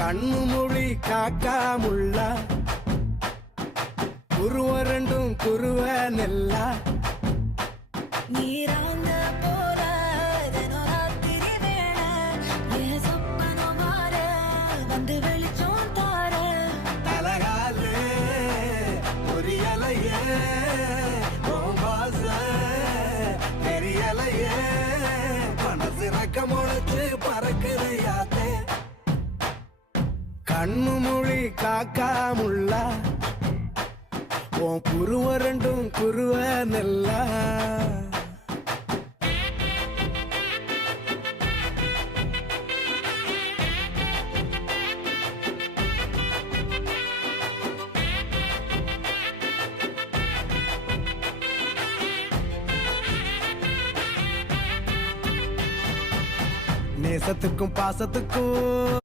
கண்ணு மொழி காக்காமுள்ள குருவ ரெண்டும் குருவ நெல்லா நீராங்க போல தினராத்திரி வேளை என் சொப்பனம் மாற வந்து வெளிச்சம் தார தலகாலே பொரியலையே ஓம்பாச தெரியலையே மனசு ரக்க முளைச்சு பறக்குதையாத்தே கண்ணு மொழி காக்காமுள்ள உன் குருவ ரெண்டும் குருவ நெல்லா நேசத்துக்கும் பாசத்துக்கும்